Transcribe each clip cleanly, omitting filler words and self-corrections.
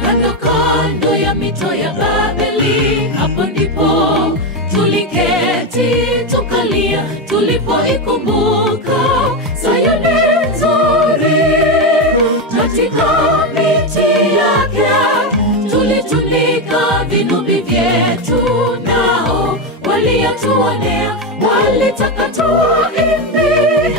Kando kando ya mito ya Babeli, hapo ndipo tuliketi tukalia, tulipoikumbuka Sayuni nzuri. Katika miti yake tulitundika vinubi vyetu, nao waliotuonea walitaka tuwaimbie.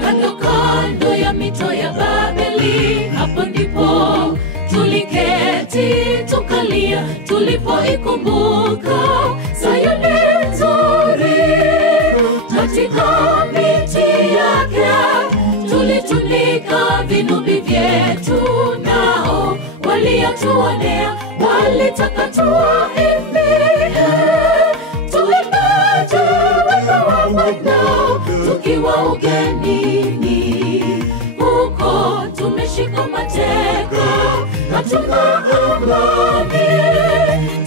Kando kando ya mito ya Babeli, hapo ndipo tuliketi tukalia, tulipoikumbuka Sayuni nzuri. Katika miti yake tulitundika vinubi vyetu, nao waliotuonea walitaka tuwaimbie. Tuimbaje wimbo wa Bwana tukiwa ugenini, huko tumeshikwa mateka, hatuna amani.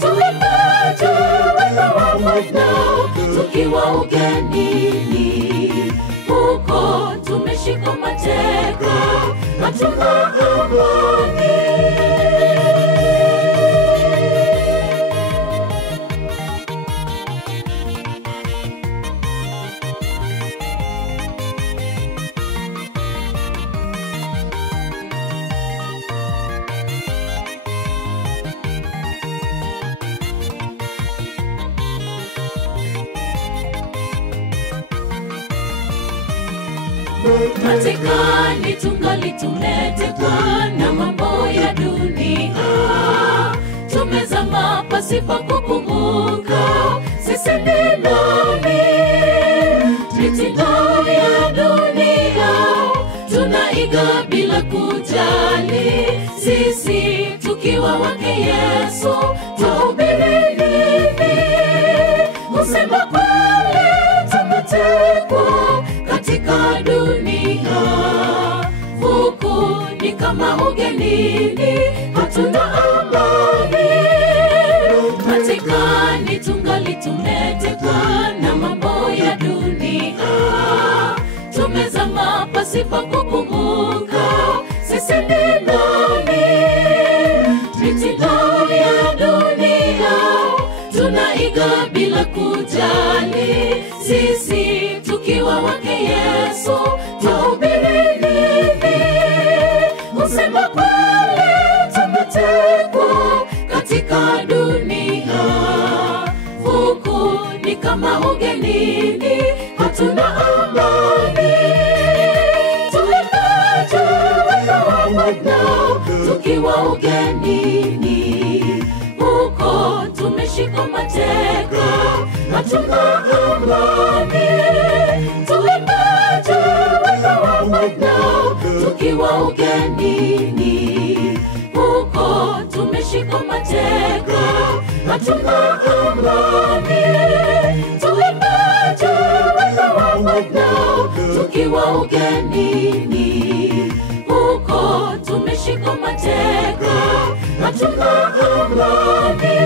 Tuimbaje wimbo wa Bwana tukiwa ugenini, huko tumeshikwa mateka, hatuna amani. Matekani tungali tumetekwa na mambo ya dunia, tumezama pasipo kukumbuka sisi ni nani. Mitindo ya dunia tunaiga bila kujali, sisi tukiwa wake Yesu tuhubiri nini? Kusema kweli tumetekwa katika dunia, huku ni kama ugenini, hatuna amani. Matekani tungali tumetekwa na mambo ya dunia, tumezama pasipo kukumbuka sisi ni nani. Mitindo ya dunia tunaiga bila kujali, sisi tukiwa wake Yesu tuhubiri nini? Kusema kweli tumetekwa katika dunia, huku ni kama ugenini, hatuna amani. Tuimbaje wimbo wa Bwana tukiwa ugenini, huko tumeshikwa mateka, hatuna amani. Tuimbaje wimbo wa Bwana tukiwa ugenini, huko tumeshikwa mateka, hatuna amani. Tuimbaje wimbo wa Bwana tukiwa ugenini, huko tumeshikwa mateka, hatuna amani.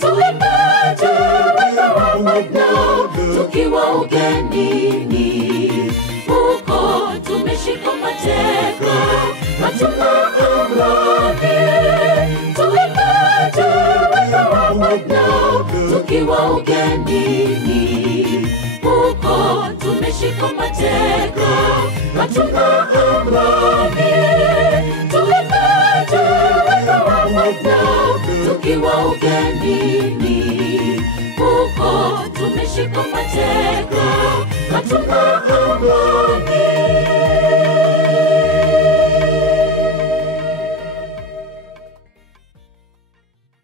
Tuimbaje wimbo wa Bwana tukiwa ugenini, huko tumeshikwa mateka, hatuna amani. Tuimbaje wimbo wa Bwana tukiwa ugenini, huko tumeshikwa mateka, hatuna amani. Tuimbaje wimbo wa Bwana tukiwa ugenini, huko tumeshikwa mateka, hatuna